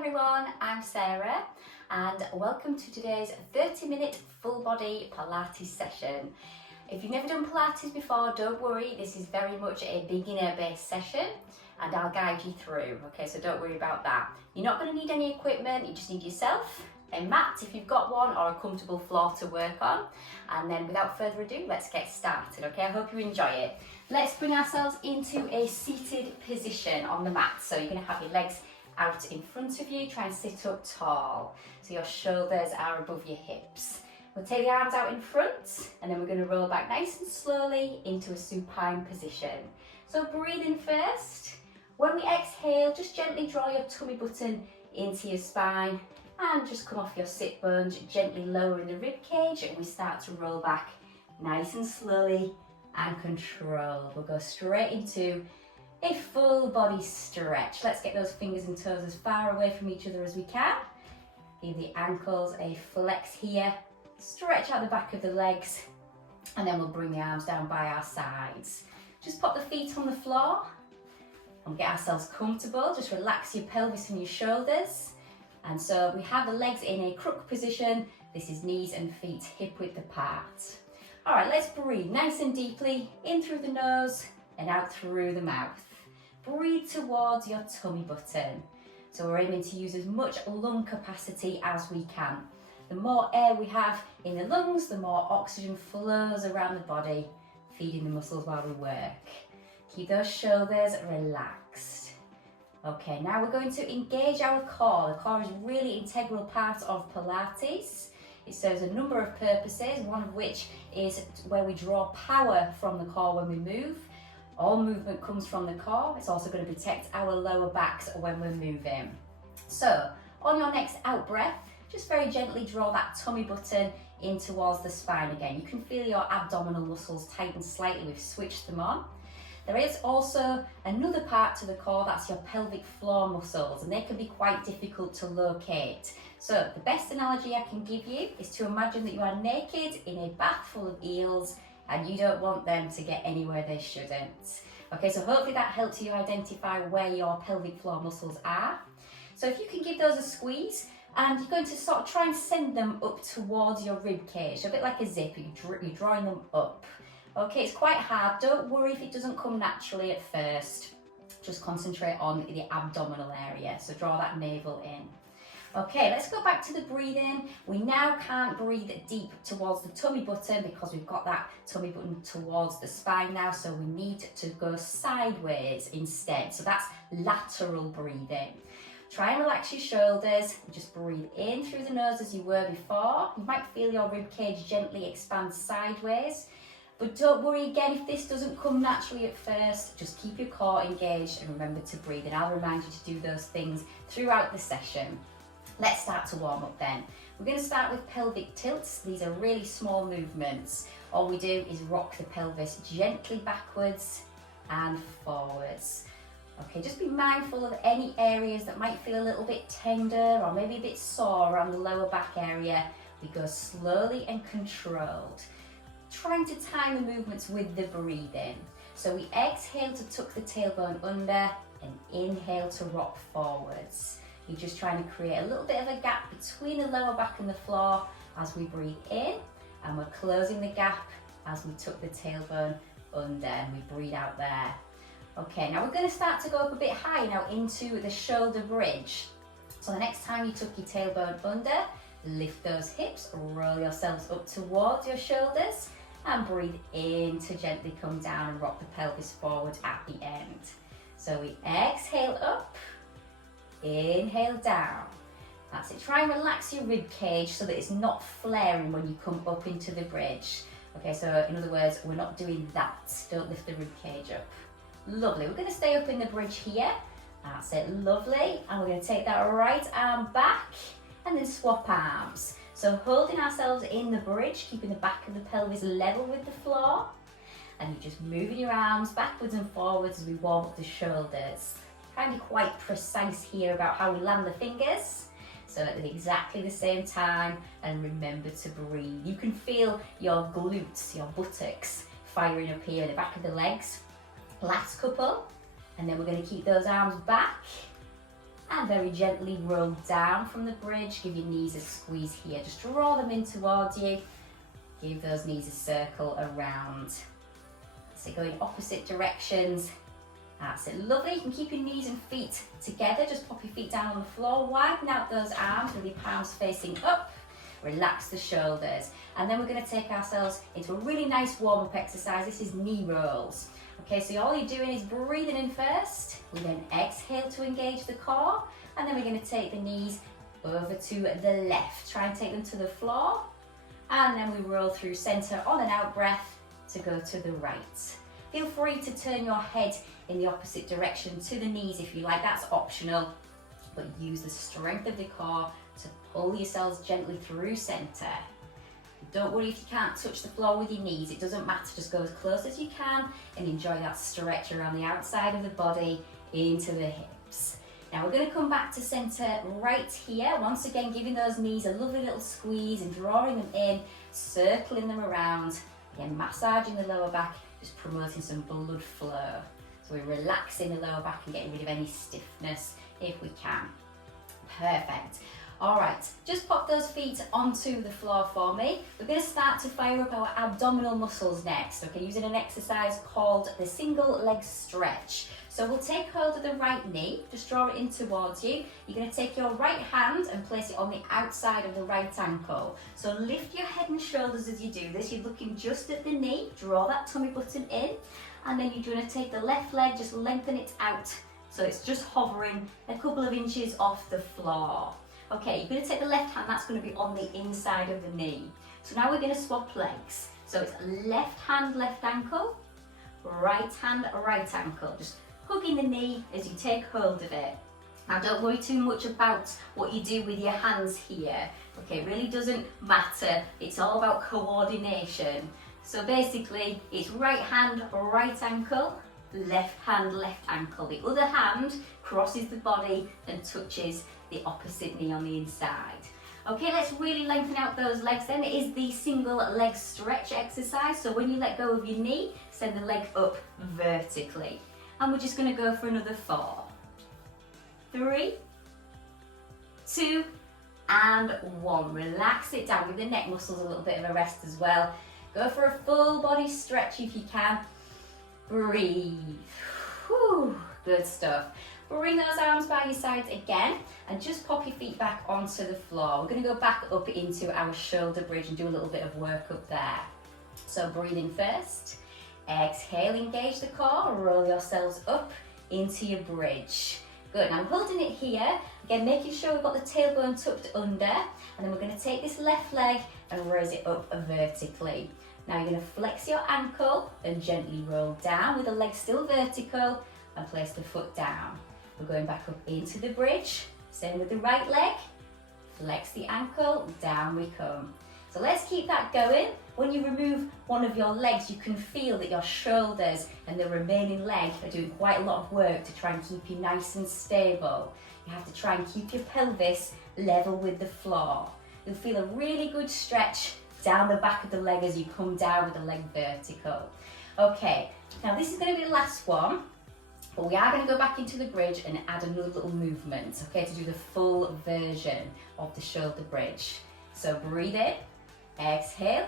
everyone, I'm Sarah and welcome to today's 30-minute full body Pilates session. If you've never done Pilates before, don't worry, this is very much a beginner based session and I'll guide you through, okay, so don't worry about that. You're not going to need any equipment, you just need yourself, a mat if you've got one, or a comfortable floor to work on. And then without further ado, let's get started, okay? I hope you enjoy it. Let's bring ourselves into a seated position on the mat. So you're going to have your legs out in front of you, try and sit up tall. So your shoulders are above your hips. We'll take the arms out in front and then we're going to roll back nice and slowly into a supine position. So breathe in first. When we exhale, just gently draw your tummy button into your spine and just come off your sit bones, gently lowering the rib cage, and we start to roll back nice and slowly and control. We'll go straight into a full body stretch. Let's get those fingers and toes as far away from each other as we can. Give the ankles a flex here. Stretch out the back of the legs, and then we'll bring the arms down by our sides. Just pop the feet on the floor and get ourselves comfortable. Just relax your pelvis and your shoulders. And so we have the legs in a crook position. This is knees and feet hip width apart. All right, let's breathe nice and deeply in through the nose and out through the mouth. Breathe towards your tummy button. So we're aiming to use as much lung capacity as we can. The more air we have in the lungs, the more oxygen flows around the body, feeding the muscles while we work. Keep those shoulders relaxed. Okay, now we're going to engage our core. The core is a really integral part of Pilates. It serves a number of purposes, one of which is where we draw power from the core when we move. All movement comes from the core. It's also going to protect our lower backs when we're moving. So, on your next out breath, just very gently draw that tummy button in towards the spine again. You can feel your abdominal muscles tighten slightly. We've switched them on. There is also another part to the core, that's your pelvic floor muscles, and they can be quite difficult to locate. So the best analogy I can give you is to imagine that you are naked in a bath full of eels and you don't want them to get anywhere they shouldn't. Okay, so hopefully that helps you identify where your pelvic floor muscles are. So if you can give those a squeeze, and you're going to sort of try and send them up towards your rib cage, a bit like a zip, you're drawing them up. Okay, it's quite hard. Don't worry if it doesn't come naturally at first. Just concentrate on the abdominal area. So draw that navel in. Okay, let's go back to the breathing. We now can't breathe deep towards the tummy button because we've got that tummy button towards the spine now. So we need to go sideways instead. So that's lateral breathing. Try and relax your shoulders. Just breathe in through the nose as you were before. You might feel your rib cage gently expand sideways. But don't worry again if this doesn't come naturally at first, just keep your core engaged and remember to breathe, and I'll remind you to do those things throughout the session. Let's start to warm up then. We're going to start with pelvic tilts. These are really small movements. All we do is rock the pelvis gently backwards and forwards. Okay, just be mindful of any areas that might feel a little bit tender or maybe a bit sore around the lower back area. We go slowly and controlled, trying to time the movements with the breathing. So we exhale to tuck the tailbone under and inhale to rock forwards. You're just trying to create a little bit of a gap between the lower back and the floor as we breathe in, and we're closing the gap as we tuck the tailbone under and we breathe out there. Okay, now we're going to start to go up a bit higher now into the shoulder bridge. So the next time you tuck your tailbone under, lift those hips, roll yourselves up towards your shoulders, and breathe in to gently come down and rock the pelvis forward at the end. So we exhale up, inhale down. That's it. Try and relax your rib cage so that it's not flaring when you come up into the bridge. Okay, so in other words, we're not doing that. Don't lift the rib cage up. Lovely. We're going to stay up in the bridge here. That's it. Lovely. And we're going to take that right arm back and then swap arms. So holding ourselves in the bridge, keeping the back of the pelvis level with the floor, and you're just moving your arms backwards and forwards as we warm up the shoulders. Try and be quite precise here about how we land the fingers, so at exactly the same time, and remember to breathe. You can feel your glutes, your buttocks firing up here, the back of the legs. Last couple, and then we're going to keep those arms back and very gently roll down from the bridge. Give your knees a squeeze here. Just draw them in towards you. Give those knees a circle around. So go in opposite directions. That's it, lovely. You can keep your knees and feet together. Just pop your feet down on the floor. Widen out those arms with your palms facing up. Relax the shoulders. And then we're going to take ourselves into a really nice warm-up exercise. This is knee rolls. Okay, so all you're doing is breathing in first. We then exhale to engage the core. And then we're going to take the knees over to the left. Try and take them to the floor. And then we roll through center on an out breath to go to the right. Feel free to turn your head in the opposite direction to the knees if you like, that's optional. But use the strength of the core to pull yourselves gently through center. Don't worry if you can't touch the floor with your knees, it doesn't matter, just go as close as you can and enjoy that stretch around the outside of the body into the hips. Now we're going to come back to center right here, once again giving those knees a lovely little squeeze and drawing them in, circling them around, again massaging the lower back, just promoting some blood flow. So we're relaxing the lower back and getting rid of any stiffness if we can. Perfect. All right, just pop those feet onto the floor for me. We're going to start to fire up our abdominal muscles next, okay, using an exercise called the single leg stretch. So we'll take hold of the right knee, just draw it in towards you. You're going to take your right hand and place it on the outside of the right ankle. So lift your head and shoulders as you do this. You're looking just at the knee, draw that tummy button in, and then you're going to take the left leg, just lengthen it out. So it's just hovering a couple of inches off the floor. Okay, you're going to take the left hand, that's going to be on the inside of the knee. So now we're going to swap legs. So it's left hand, left ankle, right hand, right ankle. Just hugging the knee as you take hold of it. Now don't worry too much about what you do with your hands here. Okay, it really doesn't matter. It's all about coordination. So basically, it's right hand, right ankle, left hand, left ankle. The other hand crosses the body and touches the opposite knee on the inside. Okay, let's really lengthen out those legs then. It is the single leg stretch exercise. So when you let go of your knee, send the leg up vertically. And we're just going to go for another 4, 3, 2, and 1. Relax it down, give the neck muscles a little bit of a rest as well. Go for a full body stretch if you can. Breathe. Whew, good stuff. Bring those arms by your sides again and just pop your feet back onto the floor. We're going to go back up into our shoulder bridge and do a little bit of work up there. So breathe in first. Exhale, engage the core, roll yourselves up into your bridge. Good, now I'm holding it here, again making sure we've got the tailbone tucked under, and then we're going to take this left leg and raise it up vertically. Now you're going to flex your ankle and gently roll down with the leg still vertical and place the foot down. We're going back up into the bridge, same with the right leg, flex the ankle, down we come. So let's keep that going. When you remove one of your legs, you can feel that your shoulders and the remaining leg are doing quite a lot of work to try and keep you nice and stable. You have to try and keep your pelvis level with the floor. You'll feel a really good stretch down the back of the leg as you come down with the leg vertical. Okay, now this is going to be the last one, but we are going to go back into the bridge and add another little movement, okay, to do the full version of the shoulder bridge. So breathe in, exhale,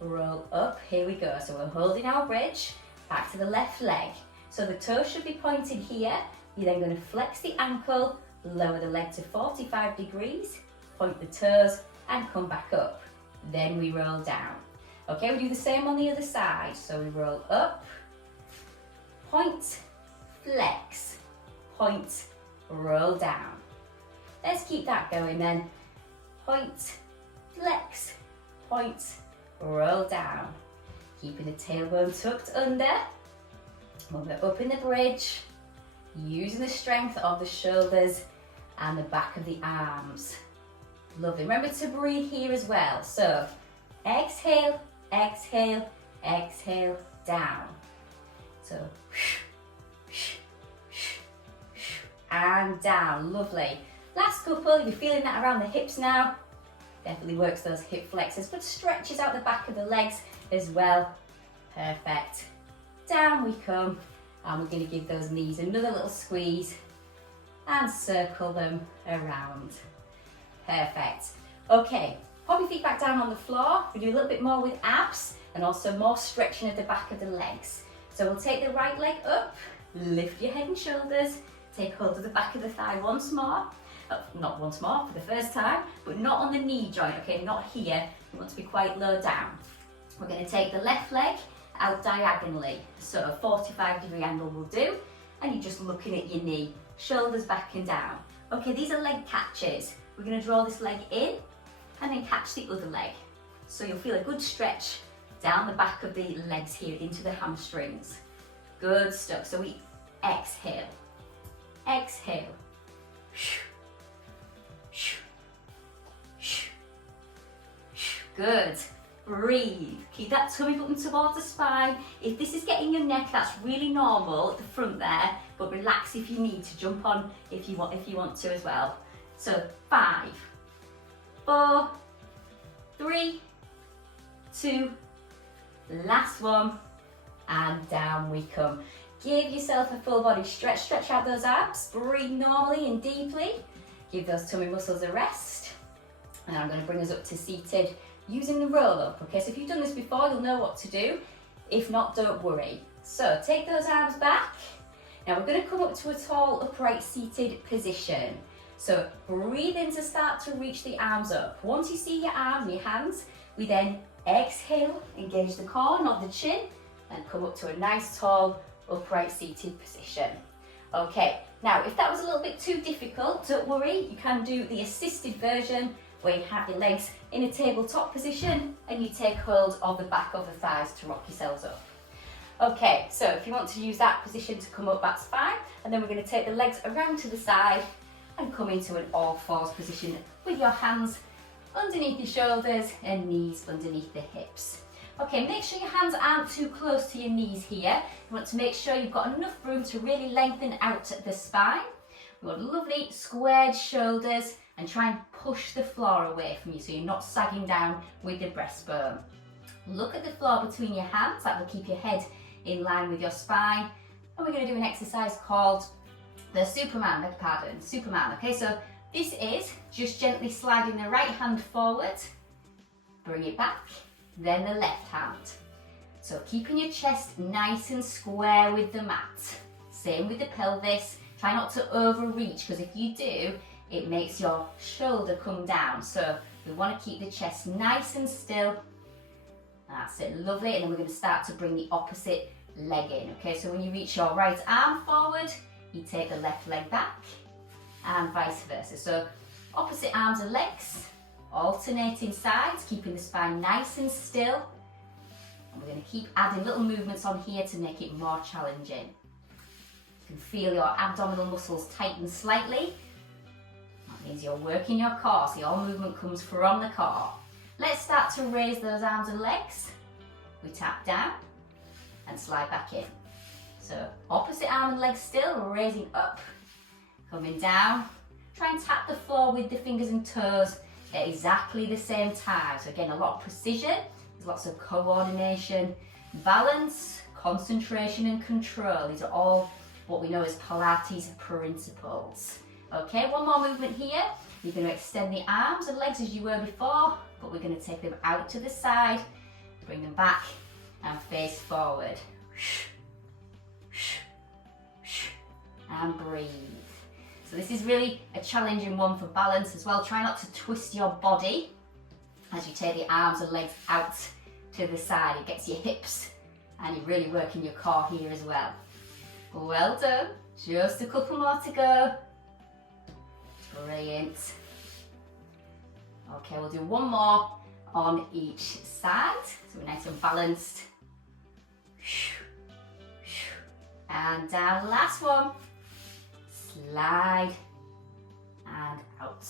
roll up, here we go. So we're holding our bridge, back to the left leg. So the toes should be pointed here. You're then going to flex the ankle, lower the leg to 45 degrees, point the toes and come back up. Then we roll down. Okay, we do the same on the other side. So we roll up, point, flex, point, roll down. Let's keep that going then. Point, flex, point, roll down. Keeping the tailbone tucked under. When we're up in the bridge, using the strength of the shoulders and the back of the arms. Lovely. Remember to breathe here as well. So exhale, exhale, exhale, down. So and down. Lovely. Last couple, you're feeling that around the hips now. Definitely works those hip flexors, but stretches out the back of the legs as well. Perfect. Down we come, and we're going to give those knees another little squeeze and circle them around. Perfect. Okay, pop your feet back down on the floor. We do a little bit more with abs and also more stretching of the back of the legs. So we'll take the right leg up, lift your head and shoulders, take hold of the back of the thigh once more. Not once more for the first time, but not on the knee joint, okay, not here. You want to be quite low down. We're going to take the left leg out diagonally, so a 45-degree angle will do, and you're just looking at your knee, shoulders back and down. Okay, these are leg catches. We're going to draw this leg in and then catch the other leg. So you'll feel a good stretch down the back of the legs here into the hamstrings. Good stuff. So we exhale, exhale. Good. Breathe. Keep that tummy button towards the spine. If this is getting your neck, that's really normal at the front there, but relax if you need to. Jump on if you want to as well. So 5, 4, 3, 2, last one, and down we come. Give yourself a full body stretch. Stretch out those abs. Breathe normally and deeply. Give those tummy muscles a rest. And I'm going to bring us up to seated using the roll up. Okay, so if you've done this before, you'll know what to do. If not, don't worry. So take those arms back. Now we're going to come up to a tall upright seated position. So breathe in to start to reach the arms up. Once you see your arms and your hands, we then exhale, engage the core, not the chin, and come up to a nice tall upright seated position. Okay, now if that was a little bit too difficult, don't worry, you can do the assisted version where you have your legs in a tabletop position and you take hold of the back of the thighs to rock yourselves up. Okay, so if you want to use that position to come up, that's fine. And then we're going to take the legs around to the side and come into an all fours position with your hands underneath your shoulders and knees underneath the hips. Okay, make sure your hands aren't too close to your knees here. You want to make sure you've got enough room to really lengthen out the spine. We want lovely squared shoulders and try and push the floor away from you so you're not sagging down with the breastbone. Look at the floor between your hands, that will keep your head in line with your spine. And we're going to do an exercise called the Superman, okay, so this is just gently sliding the right hand forward, bring it back, then the left hand. So keeping your chest nice and square with the mat. Same with the pelvis, try not to overreach because if you do, it makes your shoulder come down. So we want to keep the chest nice and still. That's it, lovely. And then we're going to start to bring the opposite leg in. Okay, so when you reach your right arm forward, you take the left leg back and vice versa. So opposite arms and legs, alternating sides, keeping the spine nice and still. And we're going to keep adding little movements on here to make it more challenging. You can feel your abdominal muscles tighten slightly. That means you're working your core, so your movement comes from the core. Let's start to raise those arms and legs. We tap down and slide back in. So opposite arm and leg still, raising up, coming down. Try and tap the floor with the fingers and toes at exactly the same time. So again, a lot of precision, there's lots of coordination, balance, concentration and control. These are all what we know as Pilates principles. Okay, one more movement here. You're going to extend the arms and legs as you were before, but we're going to take them out to the side, bring them back and face forward. And breathe. So this is really a challenging one for balance as well. Try not to twist your body as you take the arms and legs out to the side. It gets your hips and you're really working your core here as well. Well done. Just a couple more to go. Brilliant. Okay, we'll do one more on each side. So we're nice and balanced. And down, last one. Slide and out.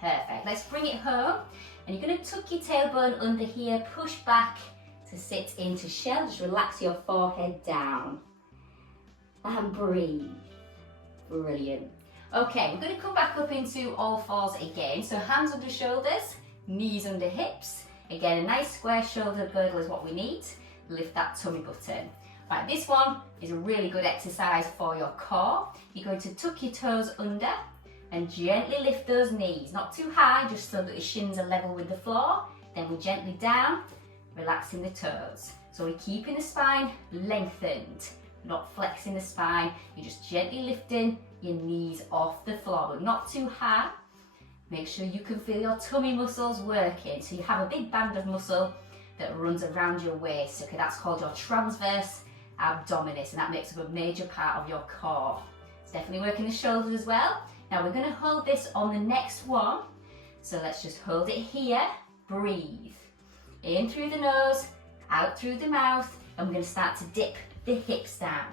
Perfect. Let's bring it home. And you're going to tuck your tailbone under here, push back to sit into shell. Just relax your forehead down. And breathe. Brilliant. Okay, we're going to come back up into all fours again. So hands under shoulders, knees under hips. Again, a nice square shoulder girdle is what we need. Lift that tummy button. Right, this one is a really good exercise for your core. You're going to tuck your toes under and gently lift those knees, not too high, just so that the shins are level with the floor. Then we're gently down, relaxing the toes. So we're keeping the spine lengthened, not flexing the spine. You're just gently lifting your knees off the floor, but not too high. Make sure you can feel your tummy muscles working. So you have a big band of muscle that runs around your waist. Okay, that's called your transverse abdominis, and that makes up a major part of your core. It's definitely working the shoulders as well. Now we're going to hold this on the next one. So let's just hold it here. Breathe. In through the nose, out through the mouth, and we're going to start to dip the hips down,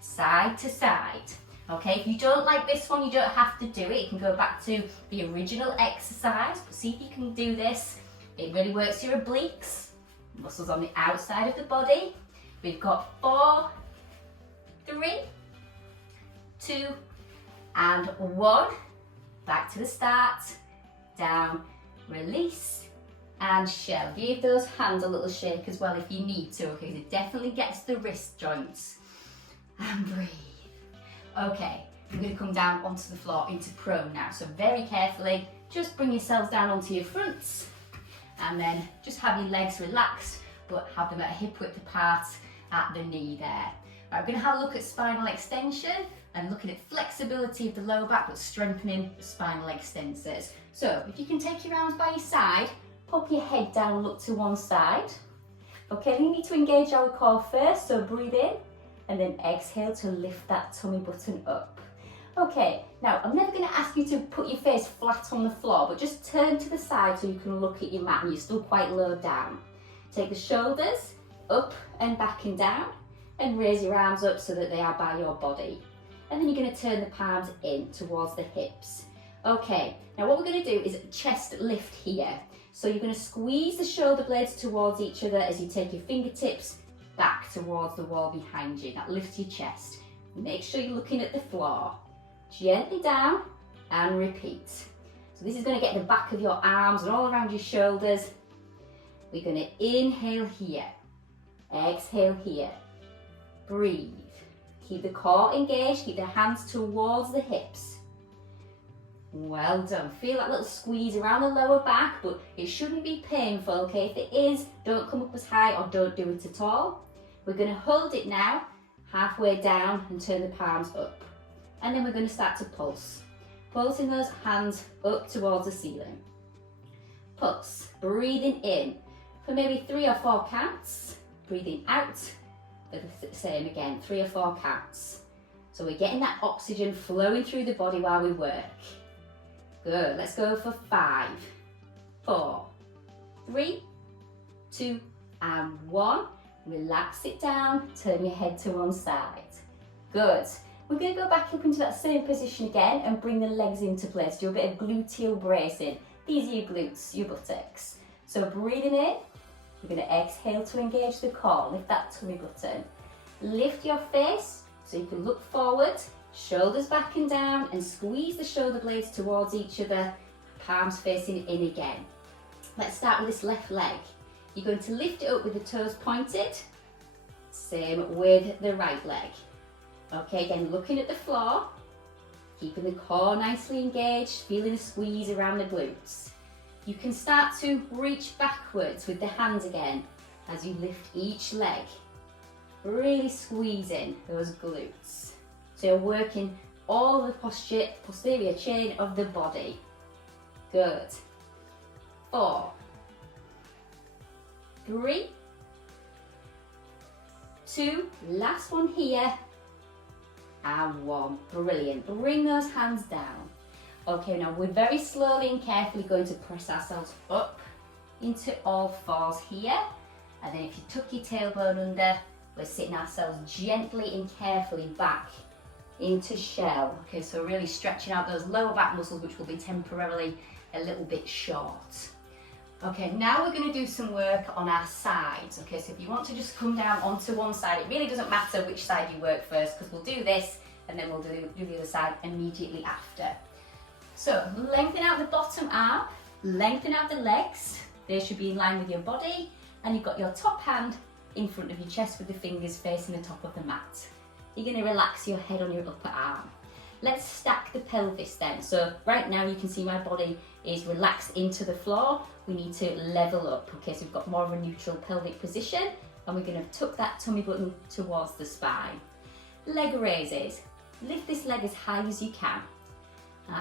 side to side. Okay, if you don't like this one, you don't have to do it. You can go back to the original exercise, but see if you can do this. It really works your obliques, muscles on the outside of the body. We've got 4, 3, 2, and 1. Back to the start, down, release, and shell. Give those hands a little shake as well if you need to, okay? It definitely gets the wrist joints. And breathe. Okay, we're going to come down onto the floor into prone now. So very carefully, just bring yourselves down onto your fronts, and then just have your legs relaxed, but have them at hip width apart at the knee there. Right, we're going to have a look at spinal extension and looking at flexibility of the lower back, but strengthening the spinal extensors. So if you can take your arms by your side, pop your head down, look to one side. Okay, we need to engage our core first, so breathe in and then exhale to lift that tummy button up. Okay, now I'm never going to ask you to put your face flat on the floor, but just turn to the side so you can look at your mat and you're still quite low down. Take the shoulders up and back and down, and raise your arms up so that they are by your body. And then you're going to turn the palms in towards the hips. Okay, now what we're going to do is chest lift here. So you're going to squeeze the shoulder blades towards each other as you take your fingertips back towards the wall behind you. That lifts your chest. Make sure you're looking at the floor. Gently down and repeat. So this is going to get the back of your arms and all around your shoulders. We're going to inhale here. Exhale here. Breathe. Keep the core engaged. Keep the hands towards the hips. Well done. Feel that little squeeze around the lower back, but it shouldn't be painful, okay? If it is, don't come up as high or don't do it at all. We're going to hold it now, halfway down, and turn the palms up. And then we're going to start to pulse. Pulsing those hands up towards the ceiling. Pulse. Breathing in for maybe 3 or 4 counts. Breathing out for the same again, 3 or 4 counts. So we're getting that oxygen flowing through the body while we work. Good, let's go for 5, 4, 3, 2, and 1. Relax it down, turn your head to one side. Good. We're going to go back up into that same position again and bring the legs into place. Do a bit of gluteal bracing. These are your glutes, your buttocks. So breathing in, you're going to exhale to engage the core. Lift that tummy button. Lift your face so you can look forward. Shoulders back and down, and squeeze the shoulder blades towards each other, palms facing in again. Let's start with this left leg. You're going to lift it up with the toes pointed. Same with the right leg. Okay, again, looking at the floor, keeping the core nicely engaged, feeling a squeeze around the glutes. You can start to reach backwards with the hands again as you lift each leg, really squeezing those glutes. So you're working all the posterior chain of the body. Good. 4, 3, 2, last one here, and 1. Brilliant. Bring those hands down. Okay, now we're very slowly and carefully going to press ourselves up into all fours here. And then if you tuck your tailbone under, we're sitting ourselves gently and carefully back into shell. Okay, so really stretching out those lower back muscles, which will be temporarily a little bit short. Okay, now we're going to do some work on our sides. Okay, so if you want to just come down onto one side, it really doesn't matter which side you work first, because we'll do this and then we'll do the other side immediately after. So lengthen out the bottom arm, lengthen out the legs. They should be in line with your body, and you've got your top hand in front of your chest with the fingers facing the top of the mat. You're going to relax your head on your upper arm. Let's stack the pelvis then. So right now you can see my body is relaxed into the floor. We need to level up. Okay, so we've got more of a neutral pelvic position, and we're going to tuck that tummy button towards the spine. Leg raises. Lift this leg as high as you can.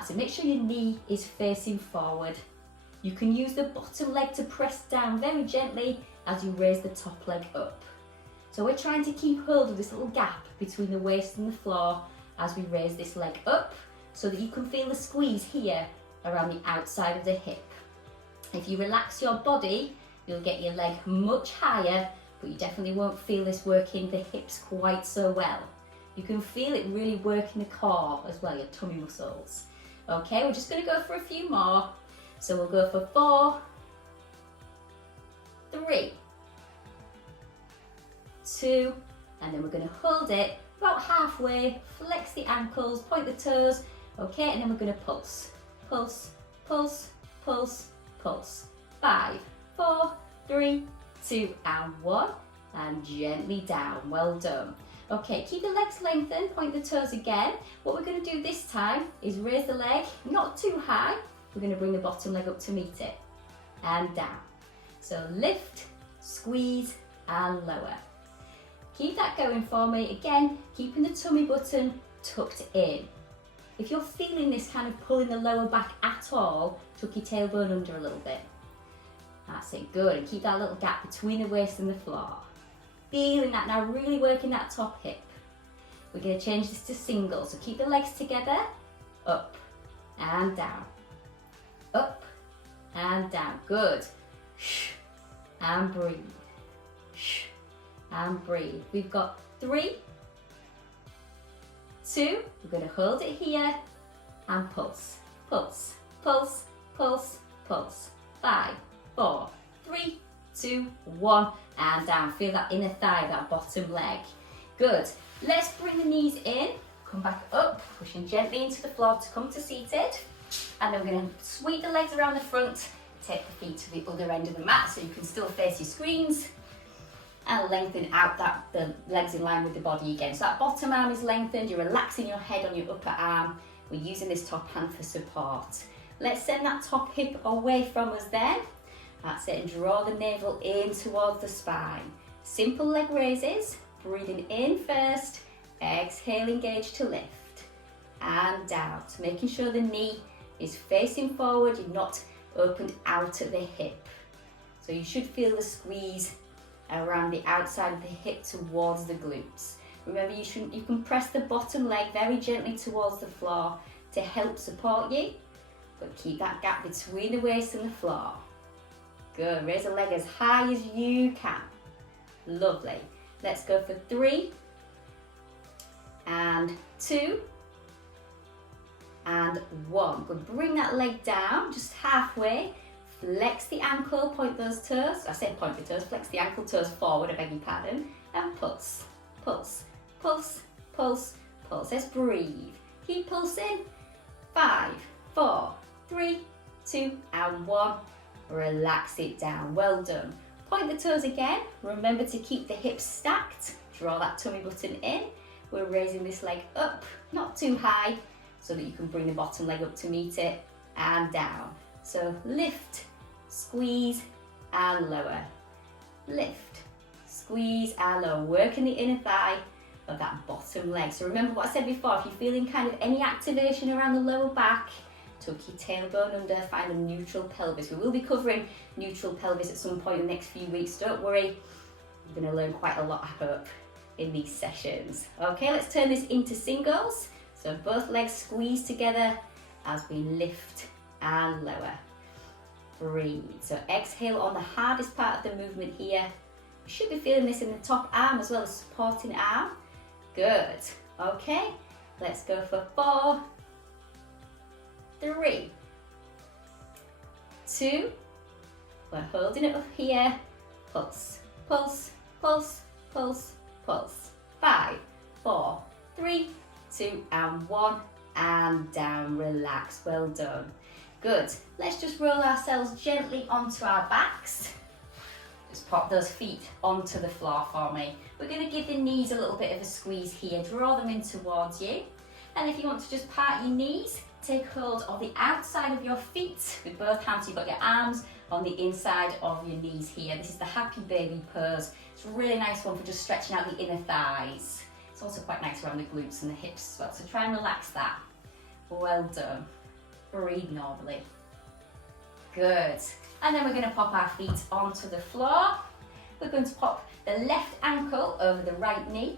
So make sure your knee is facing forward. You can use the bottom leg to press down very gently as you raise the top leg up. So we're trying to keep hold of this little gap between the waist and the floor as we raise this leg up, so that you can feel the squeeze here around the outside of the hip. If you relax your body, you'll get your leg much higher, but you definitely won't feel this working the hips quite so well. You can feel it really working the core as well, your tummy muscles. Okay, we're just going to go for a few more. So we'll go for 4, 3, 2, and then we're going to hold it about halfway, flex the ankles, point the toes, okay, and then we're going to pulse, pulse, pulse, pulse, pulse. 5, 4, 3, 2, and 1, and gently down. Well done. Okay, keep the legs lengthened, point the toes again. What we're going to do this time is raise the leg, not too high. We're going to bring the bottom leg up to meet it, and down. So lift, squeeze, and lower. Keep that going for me. Again, keeping the tummy button tucked in. If you're feeling this kind of pulling the lower back at all, tuck your tailbone under a little bit. That's it, good. And keep that little gap between the waist and the floor. Feeling that now, really working that top hip. We're going to change this to single. So keep the legs together, up and down, up and down. Good. And breathe. And breathe. We've got 3, 2, we're going to hold it here and pulse, pulse, pulse, pulse, pulse. 5, 4, 3, 2, 1, and down. Feel that inner thigh, that bottom leg. Good. Let's bring the knees in, come back up, pushing gently into the floor to come to seated. And then we're going to sweep the legs around the front, take the feet to the other end of the mat so you can still face your screens. And lengthen out the legs in line with the body again. So that bottom arm is lengthened, you're relaxing your head on your upper arm. We're using this top hand for support. Let's send that top hip away from us then. That's it, and draw the navel in towards the spine. Simple leg raises, breathing in first, exhale, engage to lift, and out. Making sure the knee is facing forward, you've not opened out at the hip. So you should feel the squeeze around the outside of the hip towards the glutes. Remember, you can press the bottom leg very gently towards the floor to help support you, but keep that gap between the waist and the floor. Good. Raise the leg as high as you can. Lovely. Let's go for 3 and 2 and 1. Good. Bring that leg down just halfway. Flex the ankle, point those toes. I said point the toes, flex the ankle toes forward, I beg your pardon. And pulse, pulse, pulse, pulse, pulse. Let's breathe. Keep pulsing. 5, 4, 3, 2, and 1. Relax it down. Well done. Point the toes again. Remember to keep the hips stacked. Draw that tummy button in. We're raising this leg up, not too high, so that you can bring the bottom leg up to meet it, and down. So lift, squeeze, and lower. Lift, squeeze, and lower. Working the inner thigh of that bottom leg. So remember what I said before, if you're feeling kind of any activation around the lower back, tuck your tailbone under, find a neutral pelvis. We will be covering neutral pelvis at some point in the next few weeks. Don't worry, you're going to learn quite a lot, I hope, in these sessions. Okay, let's turn this into singles. So both legs squeeze together as we lift and lower. Breathe. So exhale on the hardest part of the movement here. You should be feeling this in the top arm as well as supporting arm. Good. Okay, let's go for 4, 3, 2. We're holding it up here. Pulse, pulse, pulse, pulse, pulse. 5, 4, 3, 2, and 1. And down. Relax. Well done. Good. Let's just roll ourselves gently onto our backs. Just just pop those feet onto the floor for me. We're going to give the knees a little bit of a squeeze here, draw them in towards you. And if you want to just part your knees, take hold of the outside of your feet with both hands. You've got your arms on the inside of your knees here. This is the happy baby pose. It's a really nice one for just stretching out the inner thighs. It's also quite nice around the glutes and the hips as well. So try and relax that. Well done. Breathe normally. Good. And then we're going to pop our feet onto the floor. We're going to pop the left ankle over the right knee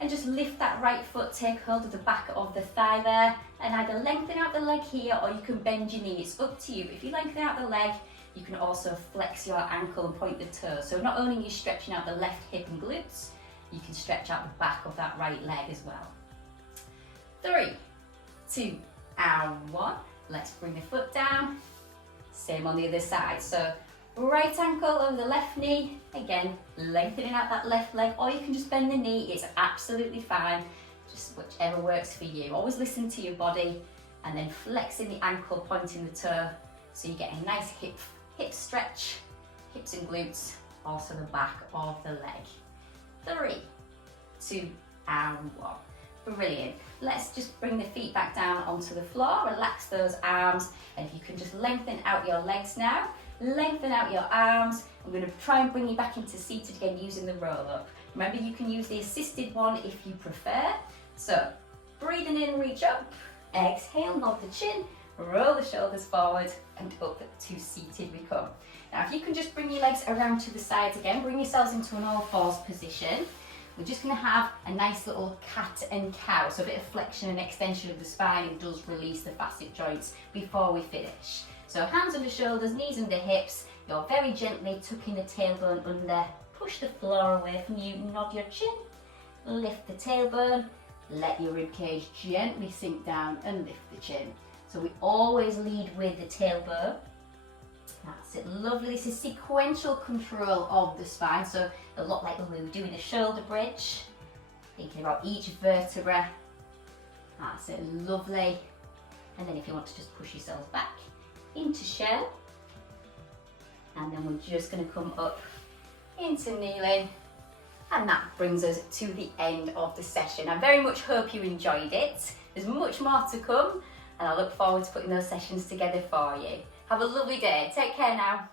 and just lift that right foot, take hold of the back of the thigh there, and either lengthen out the leg here or you can bend your knee. It's up to you. If you lengthen out the leg, you can also flex your ankle and point the toes. So not only are you stretching out the left hip and glutes, you can stretch out the back of that right leg as well. 3, 2, and 1. Let's bring the foot down. Same on the other side. So right ankle over the left knee, again, lengthening out that left leg, or you can just bend the knee, it's absolutely fine, just whichever works for you. Always listen to your body, and then flexing the ankle, pointing the toe, so you get a nice hip stretch, hips and glutes, also the back of the leg. 3, 2, and 1. Brilliant. Let's just bring the feet back down onto the floor, relax those arms, and if you can just lengthen out your legs now, lengthen out your arms. I'm going to try and bring you back into seated again using the roll up. Remember, you can use the assisted one if you prefer. So, breathing in, reach up, exhale, nod the chin, roll the shoulders forward and up to seated we come. Now, if you can just bring your legs around to the sides again, bring yourselves into an all fours position. We're just going to have a nice little cat and cow, so a bit of flexion and extension of the spine. It does release the facet joints before we finish. So hands under shoulders, knees under hips. You're very gently tucking the tailbone under. Push the floor away from you, nod your chin, lift the tailbone, let your ribcage gently sink down and lift the chin. So we always lead with the tailbone. That's it, lovely. This is sequential control of the spine, so a lot like when we were doing a shoulder bridge, thinking about each vertebra. That's it, lovely. And then if you want to just push yourselves back into shell, and then we're just going to come up into kneeling, and that brings us to the end of the session. I very much hope you enjoyed it. There's much more to come, and I look forward to putting those sessions together for you. Have a lovely day. Take care now.